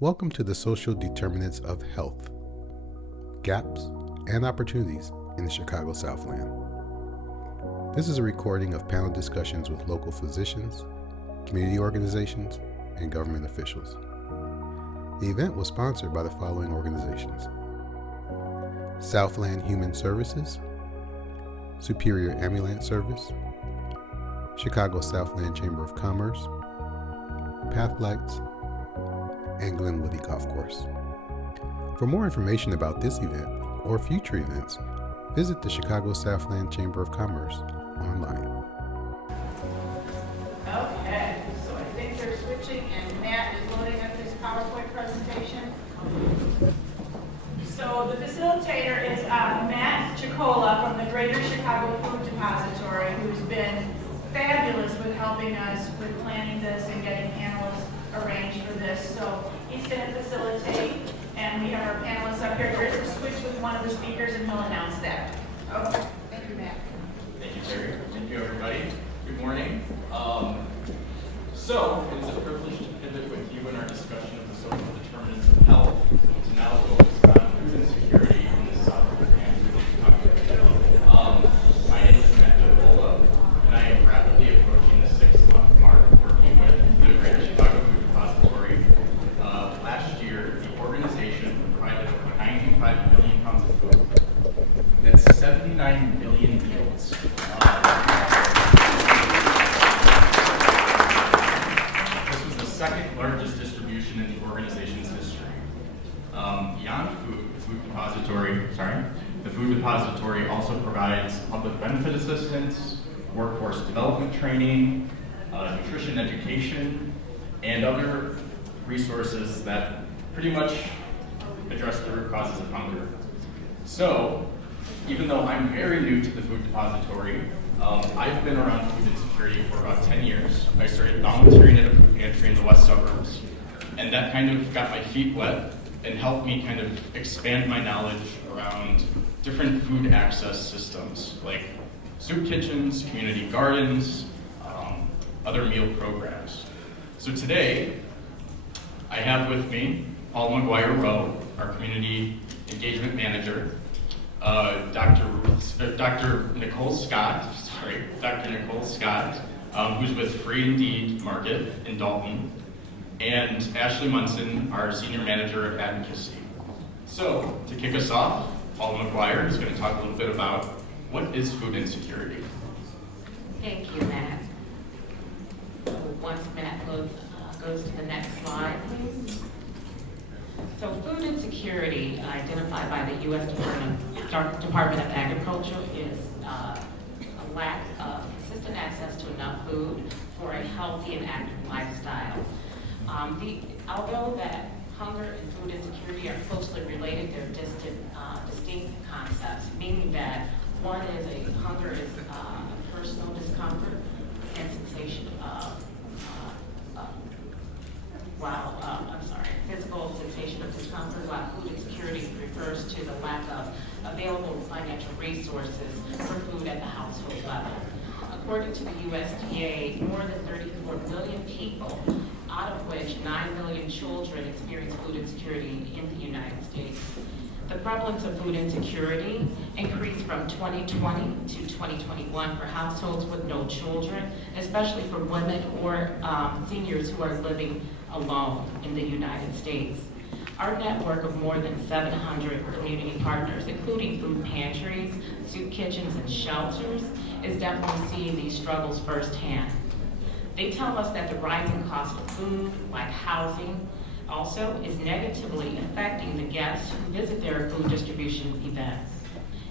Welcome to the Social Determinants of Health, Gaps and Opportunities in the Chicago Southland. This is a recording of panel discussions with local physicians, community organizations, and government officials. The event was sponsored by the following organizations: Southland Human Services, Superior Ambulance Service, Chicago Southland Chamber of Commerce, Pathlights, and Glenwoody Golf Course. For more information about this event or future events, visit the Chicago Southland Chamber of Commerce online. Okay, so I think they're switching and Matt is loading up his PowerPoint presentation. So the facilitator is Matt Chicola from the Greater Chicago Food Depository, who's been fabulous with helping us with planning this and getting panelists arranged for this. So he's going to facilitate, and we have our panelists up here. There is a switch with one of the speakers, and he'll announce that. Okay, thank you, Matt. Thank you, Terry. Thank you, everybody. Good morning. So it is a privilege to pivot with you in our discussion of the social determinants of health to now focus on food insecurity in the Southland and Chicago. My name is Matt Chicola, and I am rapidly approaching the 6-month mark working with the Greater Chicago Food Depository. Last year, the organization provided over 95 million pounds of food. That's 79 million meals. This was the second largest distribution in the organization's history. Beyond food, the Food Depository also provides public benefit assistance, workforce development training, nutrition education, and other resources that pretty much address the root causes of hunger. So, even though I'm very new to the Food Depository, I've been around food insecurity for about 10 years. I started volunteering at a food pantry in the west suburbs, and that kind of got my feet wet and helped me kind of expand my knowledge around different food access systems, like soup kitchens, community gardens, other meal programs. So today, I have with me Paula McGuire-Rowe, our community engagement manager, Dr. Nicole Scott, who's with Free Indeed Market in Dalton, and Ashley Munson, our senior manager of advocacy. So, to kick us off, Paula McGuire is going to talk a little bit about what is food insecurity. Thank you, Matt. So once Matt goes to the next slide, please. So food insecurity, identified by the U.S. Department of Agriculture, is a lack of consistent access to enough food for a healthy and active lifestyle. Although that hunger and food insecurity are closely related, they're distinct concepts, meaning that one is hunger is a personal discomfort and sensation of physical sensation of discomfort, while food insecurity refers to the lack of available financial resources for food at the household level. According to the USDA, more than 34 million people, out of which 9 million children, experience food insecurity in the United States. The prevalence of food insecurity increased from 2020 to 2021 for households with no children, especially for women or seniors who are living alone in the United States. Our network of more than 700 community partners, including food pantries, soup kitchens, and shelters, is definitely seeing these struggles firsthand. They tell us that the rising cost of food, like housing, also is negatively affecting the guests who visit their food distribution events.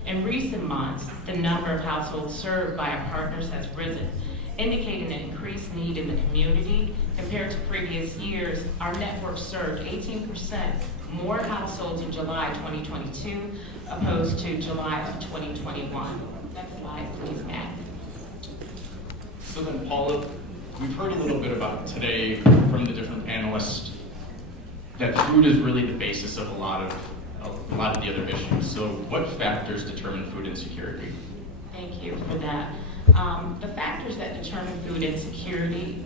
In recent months, the number of households served by our partners has risen, indicating an increased need in the community. Compared to previous years, our network served 18% more households in July 2022 opposed to July of 2021. Next slide, please, Matt. So then, Paula, we've heard a little bit about today from the different panelists that food is really the basis of a lot of the other issues. So what factors determine food insecurity? Thank you for that. The factors that determine food insecurity,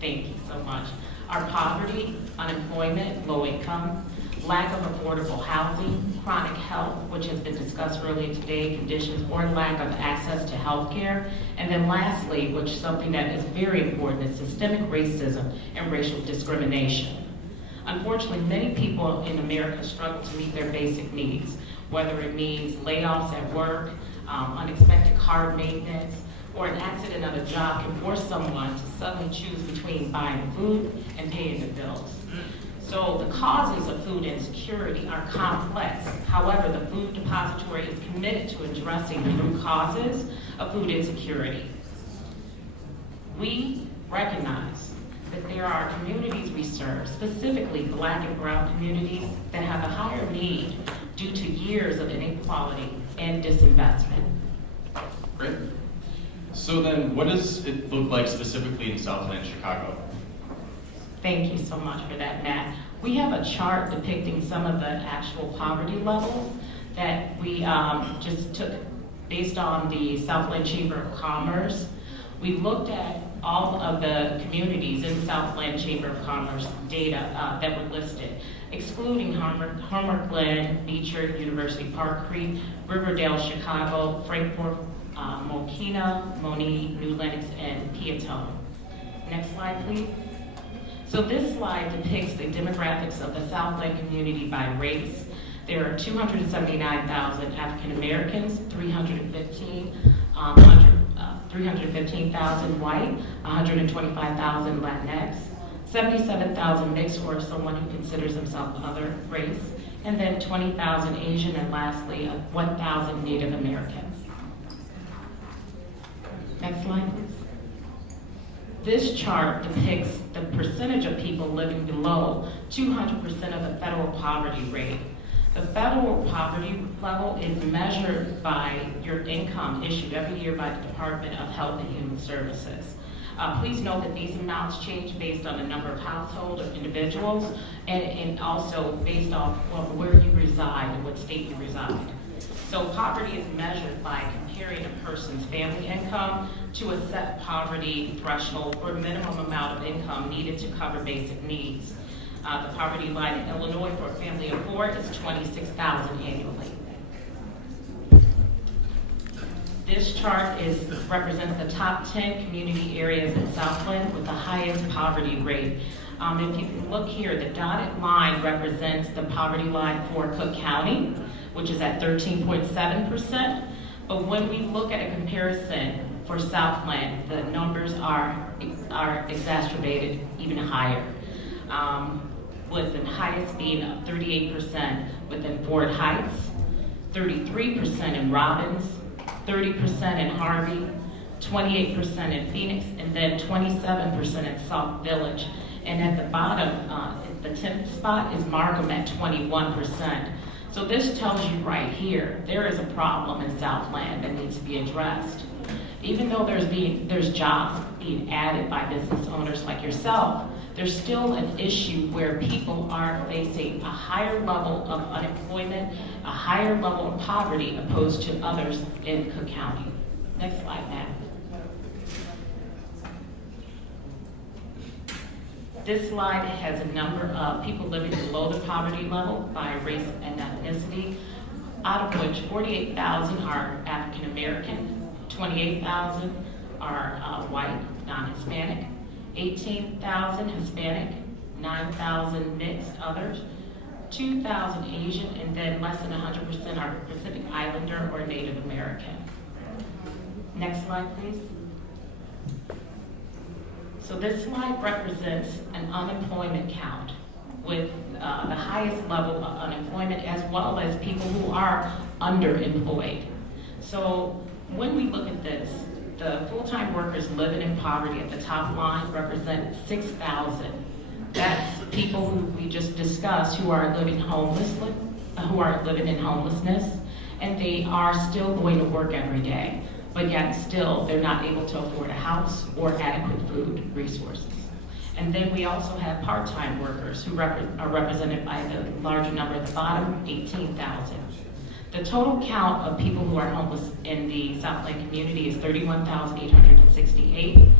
thank you so much, are poverty, unemployment, low income, lack of affordable housing, chronic health, which has been discussed earlier today, conditions or lack of access to health care, and then lastly, which is something that is very important, is systemic racism and racial discrimination. Unfortunately, many people in America struggle to meet their basic needs, whether it means layoffs at work, unexpected car maintenance, or an accident on a job can force someone to suddenly choose between buying food and paying the bills. So the causes of food insecurity are complex. However, the Food Depository is committed to addressing the root causes of food insecurity. We recognize that there are communities we serve, specifically Black and Brown communities, that have a higher need due to years of inequality and disinvestment. Great. So then, what does it look like specifically in Southland, Chicago? Thank you so much for that, Matt. We have a chart depicting some of the actual poverty levels that we just took based on the Southland Chamber of Commerce. We looked at all of the communities in the Southland Chamber of Commerce data that were listed, excluding Homer Glen, Beecher, University Park Creek, Riverdale, Chicago, Frankfort, Mokina, Moni, New Lenox, and Peatone. Next slide, please. So this slide depicts the demographics of the Southland community by race. There are 279,000 African Americans, 315,000 white, 125,000 Latinx, 77,000 mixed or someone who considers himself other race, and then 20,000 Asian, and lastly, 1,000 Native Americans. Next slide, please. This chart depicts the percentage of people living below 200% of the federal poverty rate. The federal poverty level is measured by your income issued every year by the Department of Health and Human Services. Please note that these amounts change based on the number of households or individuals, and also based on where you reside and what state you reside. So poverty is measured by comparing a person's family income to a set poverty threshold or minimum amount of income needed to cover basic needs. The poverty line in Illinois for a family of 4 is $26,000 annually. This chart represents the top 10 community areas in Southland with the highest poverty rate. If you can look here, the dotted line represents the poverty line for Cook County, which is at 13.7%. But when we look at a comparison for Southland, the numbers are exacerbated even higher, with the highest being 38% within Fort Heights, 33% in Robbins, 30% in Harvey, 28% in Phoenix, and then 27% in South Village. And at the bottom, the 10th spot is Markham at 21%. So this tells you right here, there is a problem in Southland that needs to be addressed. Even though there's jobs being added by business owners like yourself, there's still an issue where people are facing a higher level of unemployment, a higher level of poverty opposed to others in Cook County. Next slide, Matt. This slide has a number of people living below the poverty level by race and ethnicity, out of which 48,000 are African American, 28,000 are white, non-Hispanic, 18,000 Hispanic, 9,000 mixed others, 2,000 Asian, and then less than 100% are Pacific Islander or Native American. Next slide, please. So this slide represents an unemployment count with the highest level of unemployment as well as people who are underemployed. So when we look at this, the full-time workers living in poverty at the top line represent 6,000. That's people who we just discussed who are living in homelessness, and they are still going to work every day, but yet still they're not able to afford a house or adequate food resources. And then we also have part-time workers who are represented by the larger number at the bottom, 18,000. The total count of people who are homeless in the Southland community is 31,868.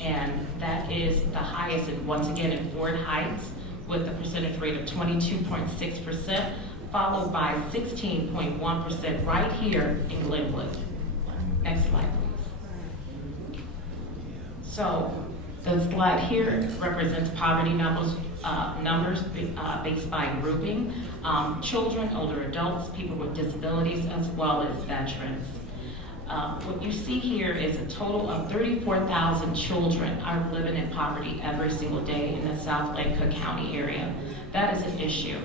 and that is the highest, once again, in Ford Heights, with a percentage rate of 22.6%, followed by 16.1% right here in Glenwood. Next slide, please. So the slide here represents poverty numbers based by grouping, children, older adults, people with disabilities, as well as veterans. What you see here is a total of 34,000 children are living in poverty every single day in the South Lake Cook County area. That is an issue.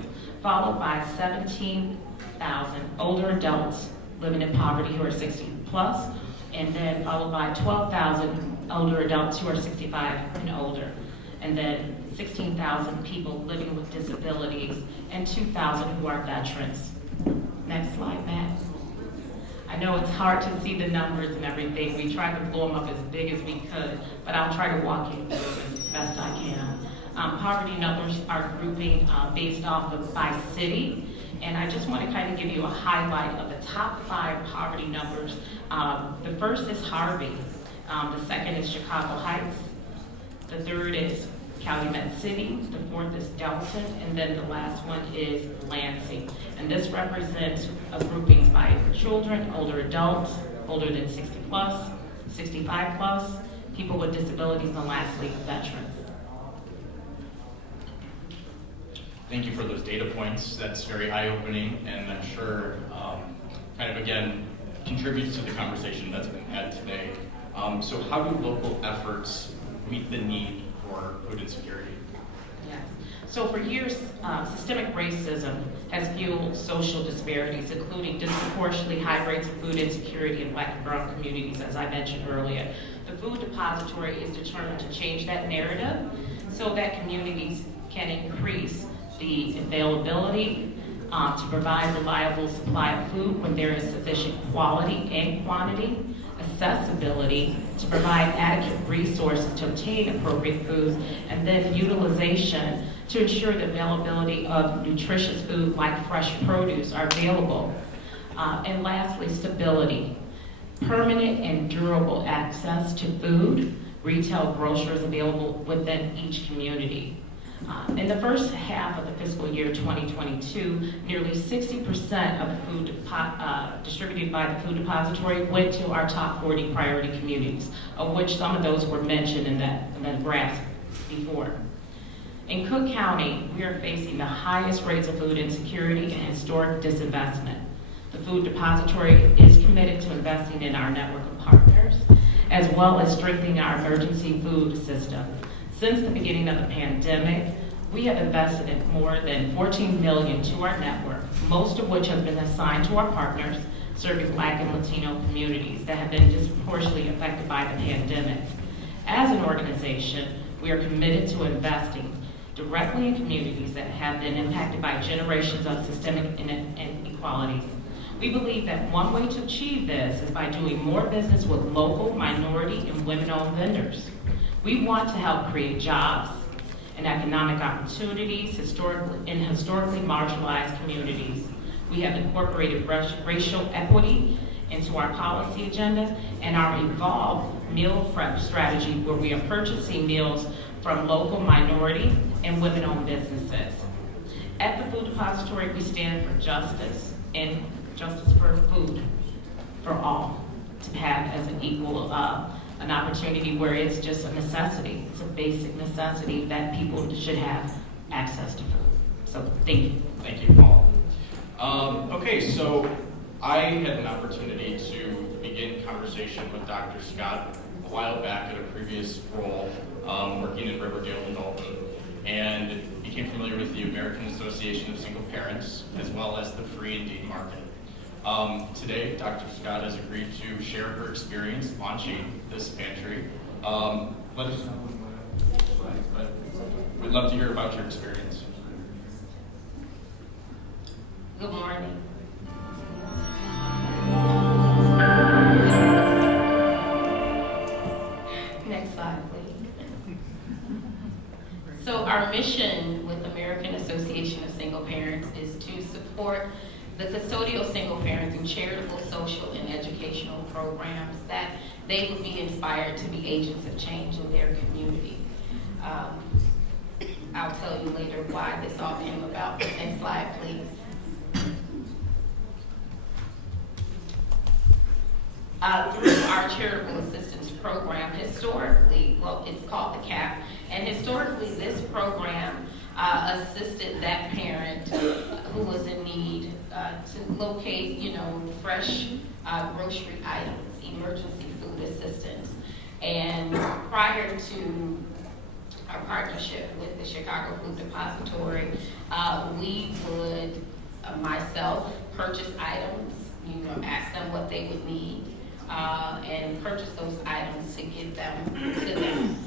Followed by 17,000 older adults living in poverty who are 60 plus, and then followed by 12,000 older adults who are 65 and older, and then 16,000 people living with disabilities, and 2,000 who are veterans. Next slide, Matt. I know it's hard to see the numbers and everything. We tried to blow them up as big as we could, but I'll try to walk you through as best I can. Poverty numbers are grouping based off of by city, and I just want to kind of give you a highlight of the top 5 poverty numbers. The first is Harvey, the second is Chicago Heights, the third is Calumet City, the fourth is Delton, and then the last one is Lansing. And this represents groupings by children, older adults, older than 60 plus, 65 plus, people with disabilities, and lastly, veterans. Thank you for those data points. That's very eye-opening, and I'm sure kind of, again, contributes to the conversation that's been had today. So how do local efforts meet the need for food insecurity? Yes. So for years, systemic racism has fueled social disparities, including disproportionately high rates of food insecurity in Black and brown communities, as I mentioned earlier. The Food Depository is determined to change that narrative so that communities can increase the availability to provide reliable supply of food when there is sufficient quality and quantity, accessibility to provide adequate resources to obtain appropriate food, and then utilization to ensure the availability of nutritious food like fresh produce are available. And lastly, stability. Permanent and durable access to food, retail grocers available within each community. In the first half of the fiscal year 2022, nearly 60% of the food distributed by the Food Depository went to our top 40 priority communities, of which some of those were mentioned in that graph before. In Cook County, we are facing the highest rates of food insecurity and historic disinvestment. The Food Depository is committed to investing in our network of partners, as well as strengthening our emergency food system. Since the beginning of the pandemic, we have invested in more than $14 million to our network, most of which has been assigned to our partners serving Black and Latino communities that have been disproportionately affected by the pandemic. As an organization, we are committed to investing directly in communities that have been impacted by generations of systemic inequalities. We believe that one way to achieve this is by doing more business with local, minority, and women-owned vendors. We want to help create jobs and economic opportunities in historically marginalized communities. We have incorporated racial equity into our policy agenda and our evolved meal prep strategy, where we are purchasing meals from local, minority, and women-owned businesses. At the Food Depository, we stand for justice and justice for food for all, to have as an equal an opportunity where it's just a necessity. It's a basic necessity that people should have access to food. So thank you. Thank you, Paul. Okay, so I had an opportunity to begin conversation with Dr. Scott a while back at a previous role, working in Riverdale and Dalton, and became familiar with the American Association of Single Parents, as well as the free and deed market. Today, Dr. Scott has agreed to share her experience launching this pantry. Let us know but we'd love to hear about your experience. Good morning. Next slide, please. So our mission with American Association of Single Parents is to support the custodial single parents in charitable, social, and educational programs that they would be inspired to be agents of change in their community. I'll tell you later why this all came about. Next slide, please. Through our charitable assistance program, historically, well, it's called the CAP, and historically this program assisted that parent who was in need to locate, fresh grocery items, emergency food assistance. And prior to our partnership with the Chicago Food Depository, we would, myself, purchase items, ask them what they would need, and purchase those items to give them to them.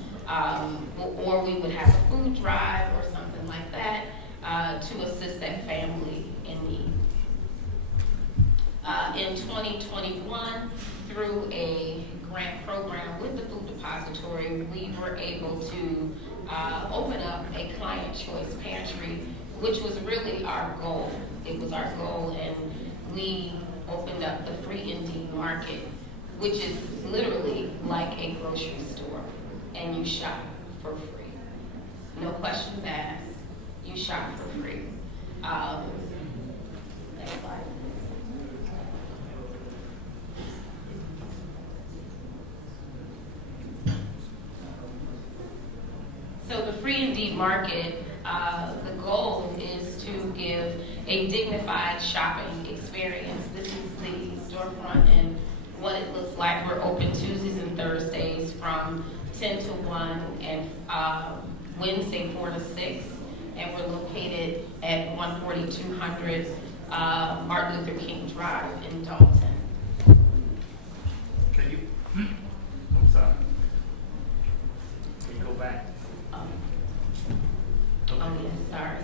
Or we would have a food drive or something like that to assist that family in need. In 2021, through a grant program with the Food Depository, we were able to open up a client choice pantry, which was really our goal. It was our goal, and we opened up the free Indeed Market, which is literally like a grocery store, and you shop for free. No questions asked, you shop for free. Next slide. So the free Indeed Market, the goal is to give a dignified shopping experience. This is the storefront and what it looks like. We're open Tuesdays and Thursdays from 10 to 1 and Wednesday 4 to 6. And we're located at 14200 Martin Luther King Drive in Dalton. Can you, I'm sorry. Can you go back? Oh, yes, sorry.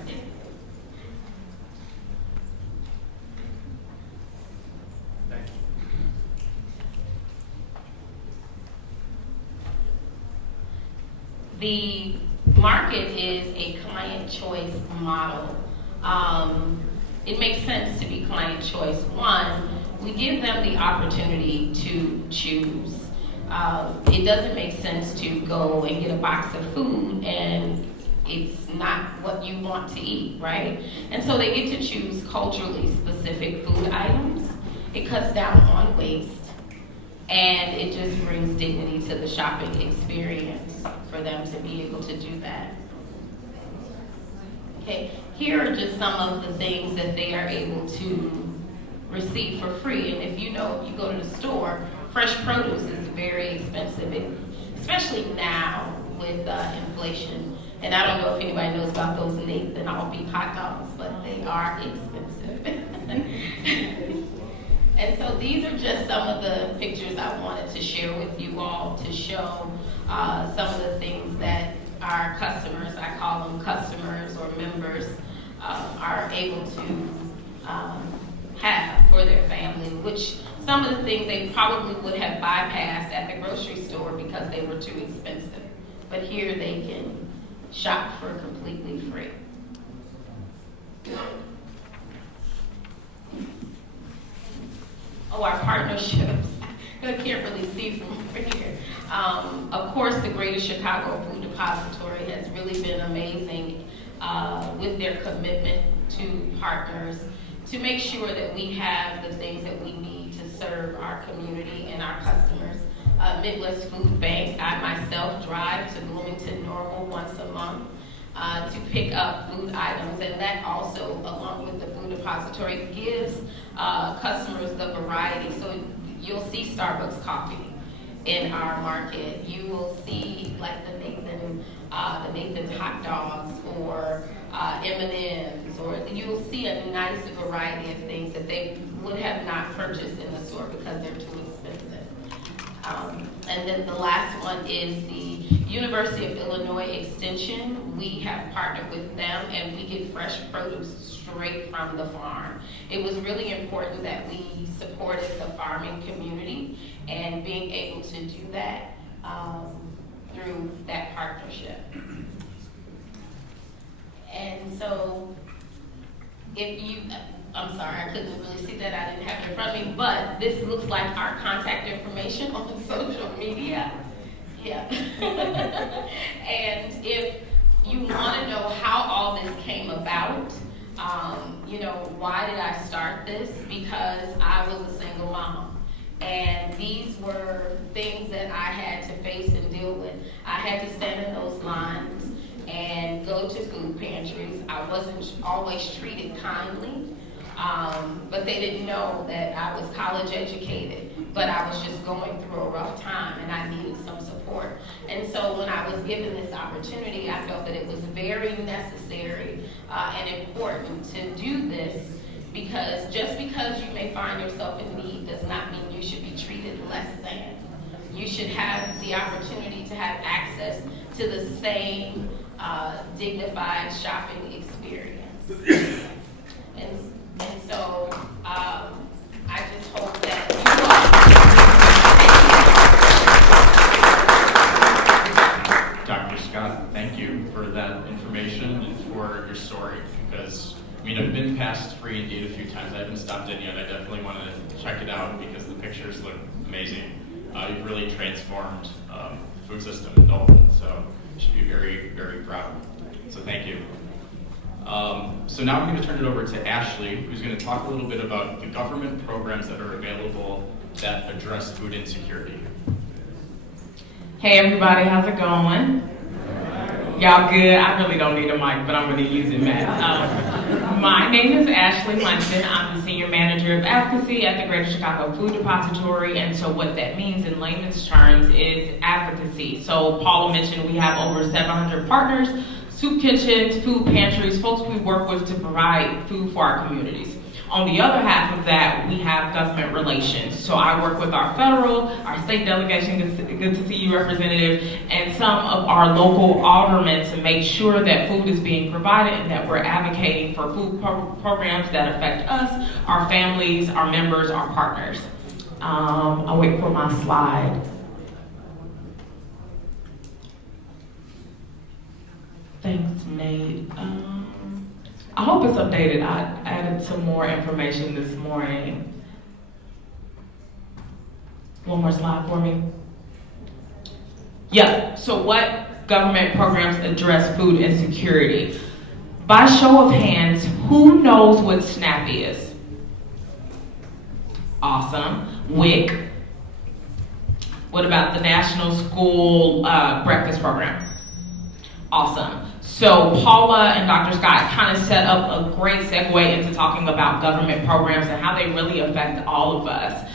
Thank you. The market is a client choice model. It makes sense to be client choice. One, we give them the opportunity to choose. It doesn't make sense to go and get a box of food and it's not what you want to eat, right? And so they get to choose culturally specific food items. It cuts down on waste, and it just brings dignity to the shopping experience for them to be able to do that. Okay, here are just some of the things that they are able to receive for free. And if you go to the store, fresh produce is very expensive, especially now with inflation. And I don't know if anybody knows about those Nathan all beef hot dogs, but they are expensive. And so these are just some of the pictures I wanted to share with you all to show some of the things that our customers, I call them customers or members, are able to have for their family, which some of the things they probably would have bypassed at the grocery store because they were too expensive. But here they can shop for completely free. Oh, our partnerships. I can't really see from over here. Of course, the Greater Chicago Food Depository has really been amazing with their commitment to partners to make sure that we have the things that we need to serve our community and our customers. Midwest Food Bank, I myself drive to Bloomington Normal once a month to pick up food items, and that also, along with the Food Depository, gives customers the variety. So you'll see Starbucks coffee in our market. You will see like the Nathan hot dogs or M&Ms, or you will see a nice variety of things that they would have not purchased in the store because they're too expensive. And then the last one is the University of Illinois Extension. We have partnered with them and we get fresh produce straight from the farm. It was really important that we supported the farming community, and being able to do that through that partnership. And so I'm sorry, I couldn't really see that, I didn't have it in front of me, but this looks like our contact information on social media. Yeah. And if you want to know how all this came about, why did I start this? Because I was a single mom. And these were things that I had to face and deal with. I had to stand in those lines and go to food pantries. I wasn't always treated kindly, but they didn't know that I was college educated, but I was just going through a rough time and I needed some support. And so when I was given this opportunity, I felt that it was very necessary and important to do this, because just because you may find yourself in need does not mean you should be treated less than. You should have the opportunity to have access to the same dignified shopping experience. And so I just hope that you all. Dr. Scott, thank you for that information and for your story, because I've been past Free Indeed a few times. I haven't stopped in yet. I definitely want to check it out because the pictures look amazing. You've really transformed the food system in Dalton, so you should be very, very proud. So thank you. So now I'm going to turn it over to Ashley, who's going to talk a little bit about the government programs that are available that address food insecurity. Hey everybody, how's it going? Y'all good? I really don't need a mic, but I'm going to use it, Matt. My name is Ashley Munson. I'm the Senior Manager of Advocacy at the Greater Chicago Food Depository, and so what that means in layman's terms is advocacy. So Paula mentioned we have over 700 partners, soup kitchens, food pantries, folks we work with to provide food for our communities. On the other half of that, we have government relations. So I work with our federal, our state delegation, good to see you, Representative, and some of our local aldermen to make sure that food is being provided and that we're advocating for food programs that affect us, our families, our members, our partners. I'll wait for my slide. Thanks, Nate. I hope it's updated. I added some more information this morning. One more slide for me. Yeah, so what government programs address food insecurity? By show of hands, who knows what SNAP is? Awesome. WIC. What about the National School Breakfast Program? Awesome. So Paula and Dr. Scott kind of set up a great segue into talking about government programs and how they really affect all of us.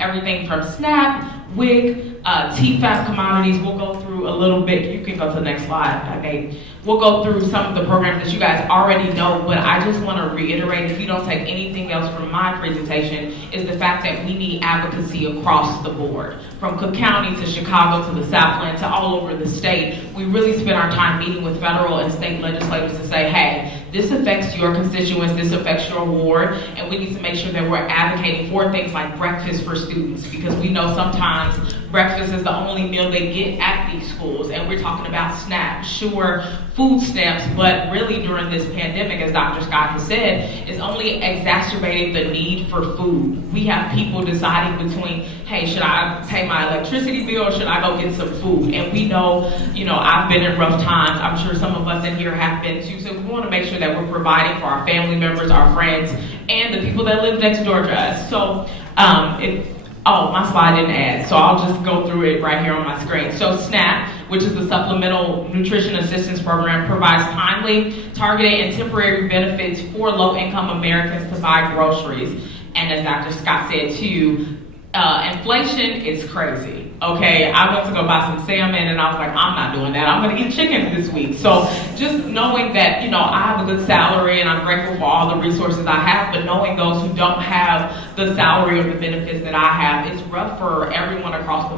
Everything from SNAP, WIC, TFAP commodities. We'll go through a little bit. You can go to the next slide, Nate. We'll go through some of the programs that you guys already know, but I just want to reiterate, if you don't take anything else from my presentation, is the fact that we need advocacy across the board. From Cook County to Chicago to the Southland to all over the state, we really spend our time meeting with federal and state legislators to say, hey, this affects your constituents, this affects your ward, and we need to make sure that we're advocating for things like breakfast for students, because we know sometimes breakfast is the only meal they get at these schools, and we're talking about SNAP, sure, food stamps, but really during this pandemic, as Dr. Scott has said, is only exacerbating the need for food. We have people deciding between, hey, should I pay my electricity bill or should I go get some food? And we know, I've been in rough times. I'm sure some of us in here have been too. So we want to make sure that we're providing for our family members, our friends, and the people that live next door to us. So my slide didn't add, so I'll just go through it right here on my screen. So SNAP, which is the Supplemental Nutrition Assistance Program, provides timely, targeted, and temporary benefits for low-income Americans to buy groceries. And as Dr. Scott said too, inflation is crazy. Okay, I went to go buy some salmon and I was like, I'm not doing that. I'm going to eat chicken this week. So just knowing that, I have a good salary and I'm grateful for all the resources I have, but knowing those who don't have the salary or the benefits that I have, it's rough for everyone across the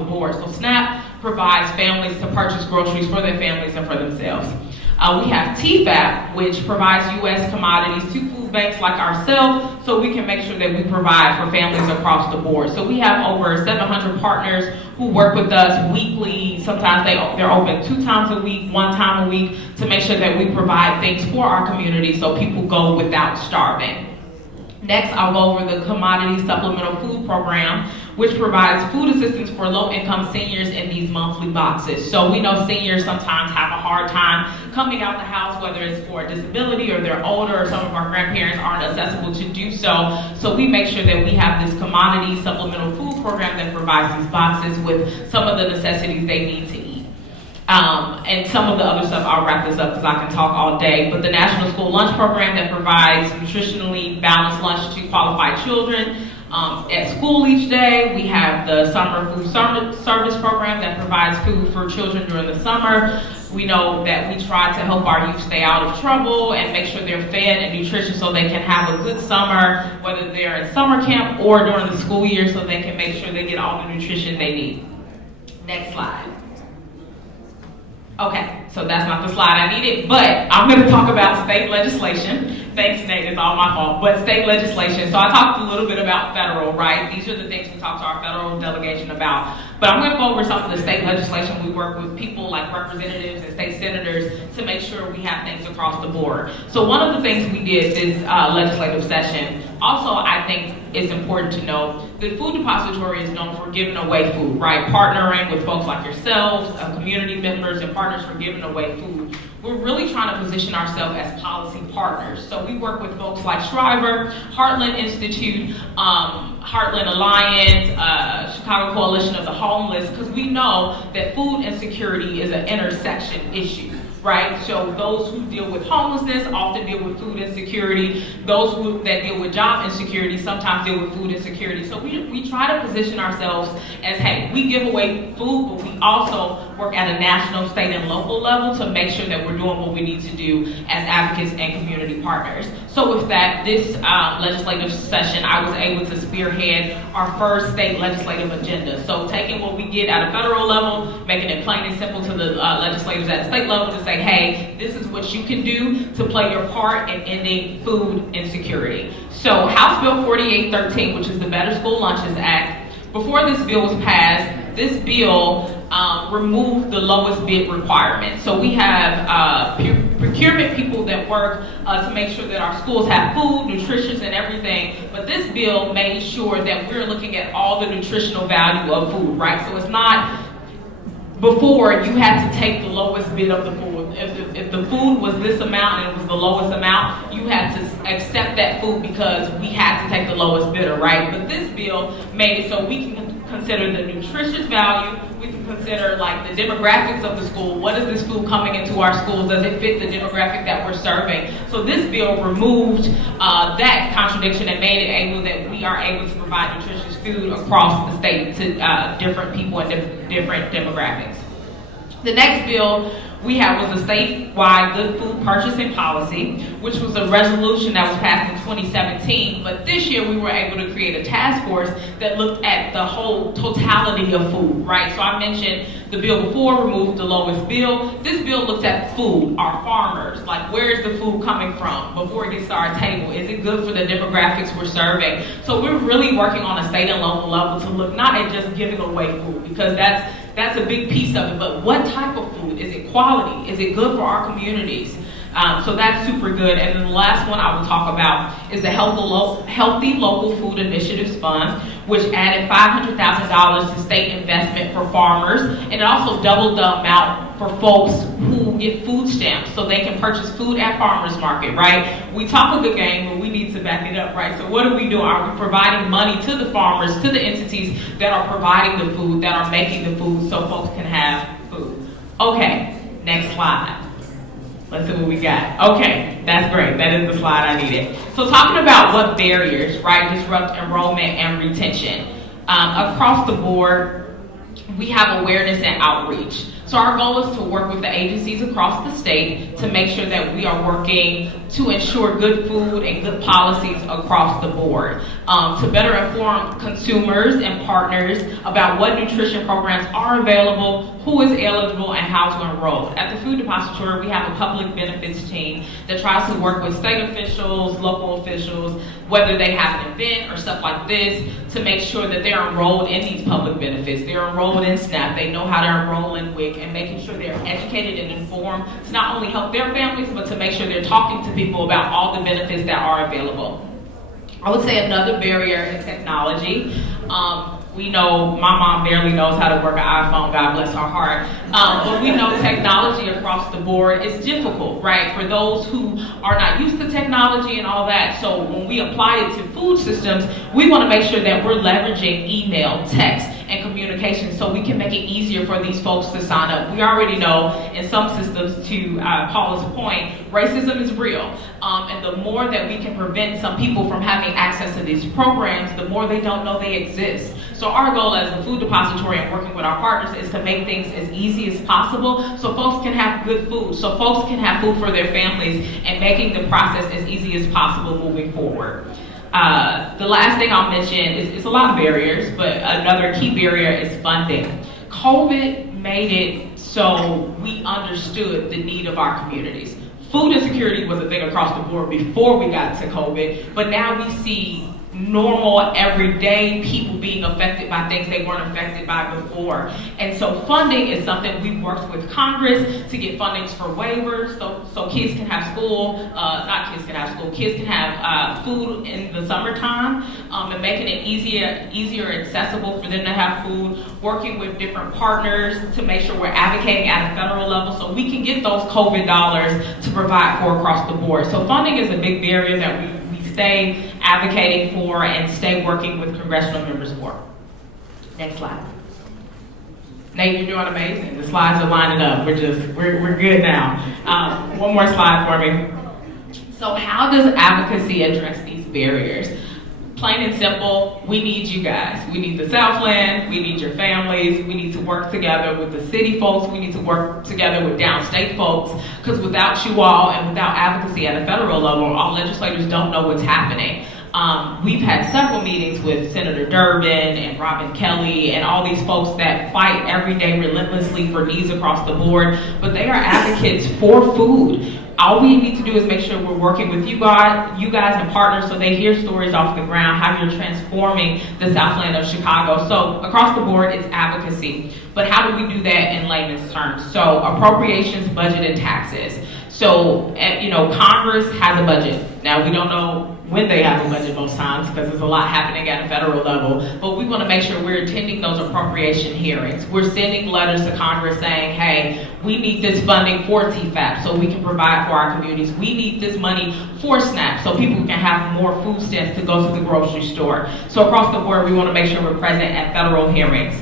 board. So SNAP provides families to purchase groceries for their families and for themselves. We have TFAP, which provides U.S. commodities to food banks like ourselves, so we can make sure that we provide for families across the board. So we have over 700 partners who work with us weekly. Sometimes they're open 2 times a week, 1 time a week, to make sure that we provide things for our community so people go without starving. Next, I'll go over the Commodity Supplemental Food Program, which provides food assistance for low-income seniors in these monthly boxes. So we know seniors sometimes have a hard time coming out the house, whether it's for a disability or they're older, or some of our grandparents aren't accessible to do so. So we make sure that we have this Commodity Supplemental Food Program that provides these boxes with some of the necessities they need to eat. And some of the other stuff, I'll wrap this up because I can talk all day, but the National School Lunch Program that provides nutritionally balanced lunch to qualified children at school each day. We have the Summer Food Service Program that provides food for children during the summer. We know that we try to help our youth stay out of trouble and make sure they're fed and nutritious so they can have a good summer, whether they're in summer camp or during the school year, so they can make sure they get all the nutrition they need. Next slide. Okay, so that's not the slide I needed, but I'm going to talk about state legislation. Thanks, Nate, it's all my fault. But state legislation. So I talked a little bit about federal, right? These are the things we talk to our federal delegation about. But I'm going to go over some of the state legislation. We work with people like representatives and state senators to make sure we have things across the board. So one of the things we did this legislative session, also I think it's important to know, the Food Depository is known for giving away food, right? Partnering with folks like yourselves, community members, and partners for giving away food. We're really trying to position ourselves as policy partners. So we work with folks like Shriver, Heartland Institute, Heartland Alliance, Chicago Coalition of the Homeless, because we know that food insecurity is an intersection issue. Right? So those who deal with homelessness often deal with food insecurity. Those that deal with job insecurity sometimes deal with food insecurity. So we try to position ourselves as, hey, we give away food, but we also work at a national, state, and local level to make sure that we're doing what we need to do as advocates and community partners. So with that, this legislative session, I was able to spearhead our first state legislative agenda. So taking what we get at a federal level, making it plain and simple to the legislators at the state level to say, hey, this is what you can do to play your part in ending food insecurity. So House Bill 4813, which is the Better School Lunches Act, before this bill was passed, this bill removed the lowest bid requirement. So we have procurement people that work to make sure that our schools have food, nutrition, and everything. But this bill made sure that we're looking at all the nutritional value of food, right? So it's not, before you had to take the lowest bid of the food. If the food was this amount and it was the lowest amount, you had to accept that food because we had to take the lowest bidder, right? But this bill made it so we can consider the nutritious value, we can consider like the demographics of the school. What is this food coming into our schools? Does it fit the demographic that we're serving? So this bill removed that contradiction and made it able that we are able to provide nutritious food across the state to different people and different demographics. The next bill we had was a statewide good food purchasing policy, which was a resolution that was passed in 2017. But this year we were able to create a task force that looked at the whole totality of food, right? So I mentioned the bill before removed the lowest bill. This bill looks at food, our farmers, like where is the food coming from before it gets to our table? Is it good for the demographics we're serving? So we're really working on a state and local level to look not at just giving away food, because that's a big piece of it, but what type of food? Is it quality? Is it good for our communities? So that's super good. And then the last one I will talk about is the Healthy Local Food Initiatives Fund, which added $500,000 to state investment for farmers, and it also doubled the amount for folks who get food stamps so they can purchase food at farmers market, right? We talk a good game, but we need to back it up, right? So what do we do? Are we providing money to the farmers, to the entities that are providing the food, that are making the food so folks can have food? Okay, next slide. Let's see what we got. Okay, that's great. That is the slide I needed. So talking about what barriers, right, disrupt enrollment and retention. Across the board, we have awareness and outreach. So our goal is to work with the agencies across the state to make sure that we are working to ensure good food and good policies across the board, to better inform consumers and partners about what nutrition programs are available, who is eligible, and how to enroll. At the Food Depository, we have a public benefits team that tries to work with state officials, local officials, whether they have an event or stuff like this, to make sure that they're enrolled in these public benefits. They're enrolled in SNAP. They know how to enroll in WIC, and making sure they're educated and informed to not only help their families, but to make sure they're talking to people about all the benefits that are available. I would say another barrier is technology. We know my mom barely knows how to work an iPhone, God bless her heart. But we know technology across the board is difficult, right? For those who are not used to technology and all that. So when we apply it to food systems, we want to make sure that we're leveraging email, text, and communication so we can make it easier for these folks to sign up. We already know in some systems, to Paula's point, racism is real. And the more that we can prevent some people from having access to these programs, the more they don't know they exist. So our goal as the Food Depository and working with our partners is to make things as easy as possible so folks can have good food, so folks can have food for their families, and making the process as easy as possible moving forward. The last thing I'll mention is a lot of barriers, but another key barrier is funding. COVID made it so we understood the need of our communities. Food insecurity was a thing across the board before we got to COVID, but now we see normal, everyday people being affected by things they weren't affected by before. And so funding is something we've worked with Congress to get fundings for waivers so kids can have school, kids can have food in the summertime, and making it easier accessible for them to have food, working with different partners to make sure we're advocating at a federal level so we can get those COVID dollars to provide for across the board. So funding is a big barrier that we stay advocating for and stay working with congressional members for. Next slide. Nate, you're doing amazing. The slides are lining up. We're good now. One more slide for me. So how does advocacy address these barriers? Plain and simple, we need you guys. We need the Southland, we need your families, we need to work together with the city folks, we need to work together with downstate folks, because without you all and without advocacy at a federal level, our legislators don't know what's happening. We've had several meetings with Senator Durbin and Robin Kelly and all these folks that fight every day relentlessly for needs across the board, but they are advocates for food. All we need to do is make sure we're working with you guys and partners so they hear stories off the ground, how you're transforming the Southland of Chicago. So across the board, it's advocacy. But how do we do that in layman's terms? So appropriations, budget, and taxes. So, Congress has a budget. Now, we don't know when they have a budget most times because there's a lot happening at a federal level, but we want to make sure we're attending those appropriation hearings. We're sending letters to Congress saying, hey, we need this funding for TFAP so we can provide for our communities. We need this money for SNAP so people can have more food stamps to go to the grocery store. So across the board, we want to make sure we're present at federal hearings.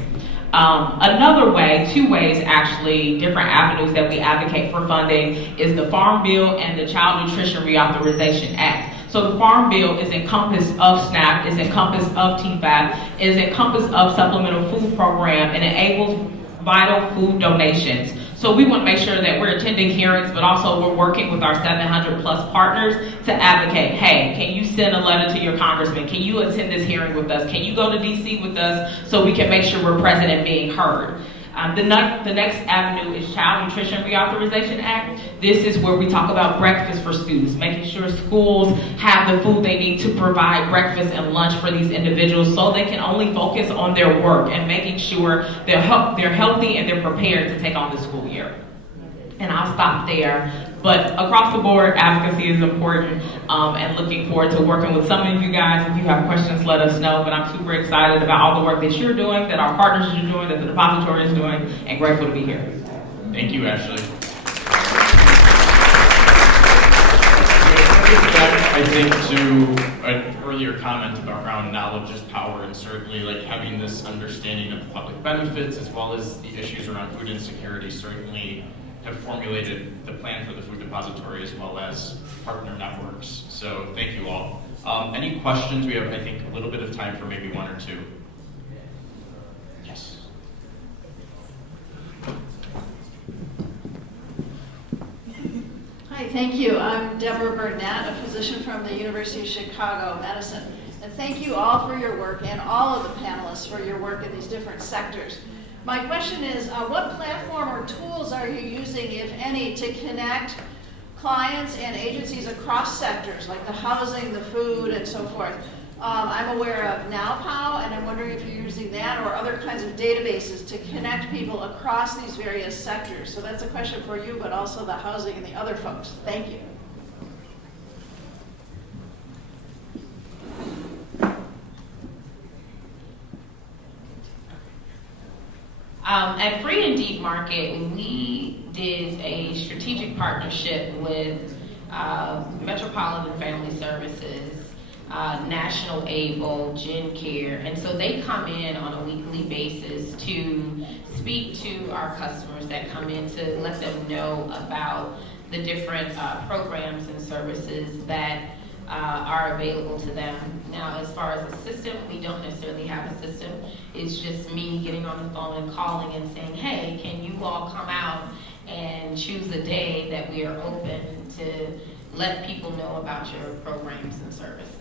Another way, two ways actually, different avenues that we advocate for funding is the Farm Bill and the Child Nutrition Reauthorization Act. So the Farm Bill is encompassed of SNAP, is encompassed of TFAP, is encompassed of Supplemental Food Program, and enables vital food donations. So we want to make sure that we're attending hearings, but also we're working with our 700 plus partners to advocate, hey, can you send a letter to your congressman? Can you attend this hearing with us? Can you go to DC with us so we can make sure we're present and being heard? The next avenue is Child Nutrition Reauthorization Act. This is where we talk about breakfast for students, making sure schools have the food they need to provide breakfast and lunch for these individuals so they can only focus on their work and making sure they're healthy and they're prepared to take on the school year. And I'll stop there. But across the board, advocacy is important, and looking forward to working with some of you guys. If you have questions, let us know. But I'm super excited about all the work that you're doing, that our partners are doing, that the Depository is doing, and grateful to be here. Thank you, Ashley. I think to an earlier comment around knowledge is power, and certainly like having this understanding of public benefits as well as the issues around food insecurity certainly have formulated the plan for the Food Depository as well as partner networks. So thank you all. Any questions? We have, I think, a little bit of time for maybe one or two. Yes. Thank you. I'm Deborah Burnett, a physician from the University of Chicago Medicine. And thank you all for your work and all of the panelists for your work in these different sectors. My question is, what platform or tools are you using, if any, to connect clients and agencies across sectors, like the housing, the food, and so forth? I'm aware of NowPow, and I'm wondering if you're using that or other kinds of databases to connect people across these various sectors. So that's a question for you, but also the housing and the other folks. Thank you. At Free and Deep Market, we did a strategic partnership with Metropolitan Family Services, National Able, Gen Care, and so they come in on a weekly basis to speak to our customers that come in to let them know about the different programs and services that are available to them. Now, as far as a system, we don't necessarily have a system. It's just me getting on the phone and calling and saying, hey, can you all come out and choose a day that we are open to let people know about your programs and services.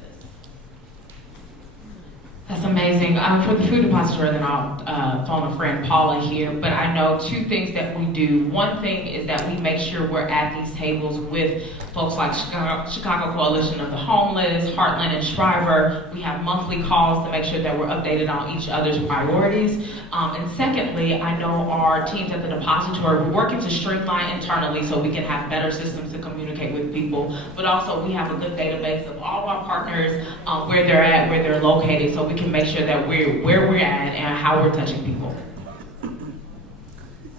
That's amazing. For the food depository, then I'll phone a friend, Paula, here. But I know two things that we do. One thing is that we make sure we're at these tables with folks like Chicago Coalition of the Homeless, Heartland and Shriver. We have monthly calls to make sure that we're updated on each other's priorities. And secondly, I know our teams at the depository, we're working to streamline internally so we can have better systems to communicate with people. But also we have a good database of all our partners, where they're at, where they're located, so we can make sure that we're where we're at and how we're touching people.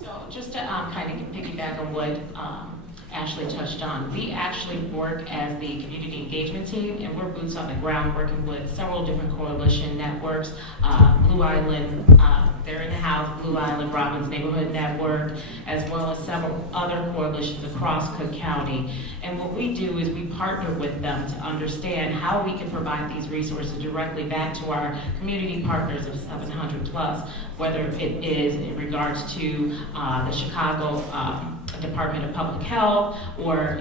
So just to kind of piggyback on what Ashley touched on, we actually work as the community engagement team, and we're boots on the ground working with several different coalition networks. Blue Island, they're in the house, Blue Island Robbins Neighborhood Network, as well as several other coalitions across Cook County. And what we do is we partner with them to understand how we can provide these resources directly back to our community partners of 700 plus, whether it is in regards to the Chicago Department of Public Health, or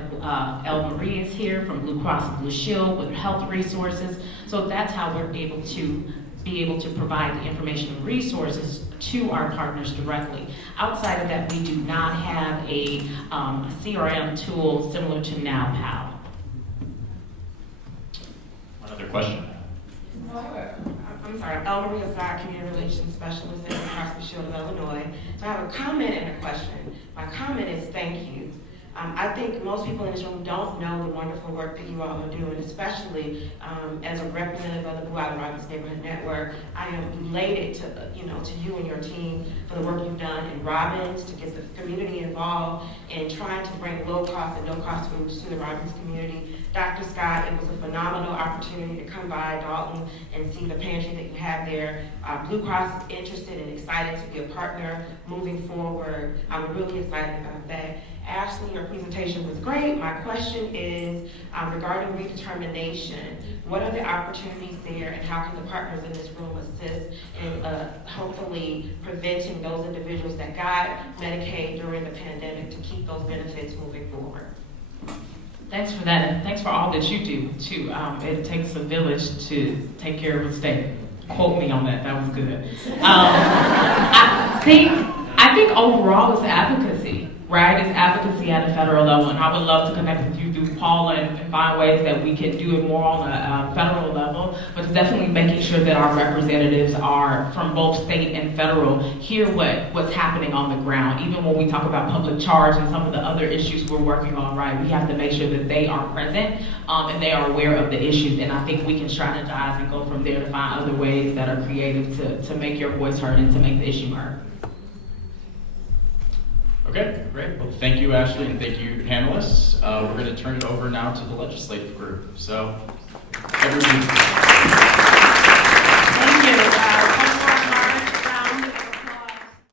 El Marie is here from Blue Cross and Blue Shield with health resources. So that's how we're able to provide the information and resources to our partners directly. Outside of that, we do not have a CRM tool similar to NowPow. One other question. I'm sorry, El Marie Azar, Community Relations Specialist in the Cross Blue Shield of Illinois. So I have a comment and a question. My comment is thank you. I think most people in this room don't know the wonderful work that you all are doing, especially as a representative of the Blue Island Robbins Neighborhood Network. I am elated to you and your team for the work you've done in Robbins to get the community involved in trying to bring low cost and no cost foods to the Robbins community. Dr. Scott, it was a phenomenal opportunity to come by Dalton and see the pantry that you have there. Blue Cross is interested and excited to be a partner moving forward. I'm really excited about that. Ashley, your presentation was great. My question is regarding redetermination. What are the opportunities there, and how can the partners in this room assist in hopefully preventing those individuals that got Medicaid during the pandemic to keep those benefits moving forward? Thanks for that, and thanks for all that you do too. It takes a village to take care of a state. Quote me on that. That was good. I think overall it's advocacy, right? It's advocacy at a federal level, and I would love to connect with you through Paula and find ways that we can do it more on a federal level. But it's definitely making sure that our representatives are from both state and federal hear what's happening on the ground. Even when we talk about public charge and some of the other issues we're working on, right? We have to make sure that they are present and they are aware of the issues. And I think we can strategize and go from there to find other ways that are creative to make your voice heard and to make the issue heard. Okay, great. Well, thank you, Ashley, and thank you, panelists. We're going to turn it over now to the legislative group. So, everybody.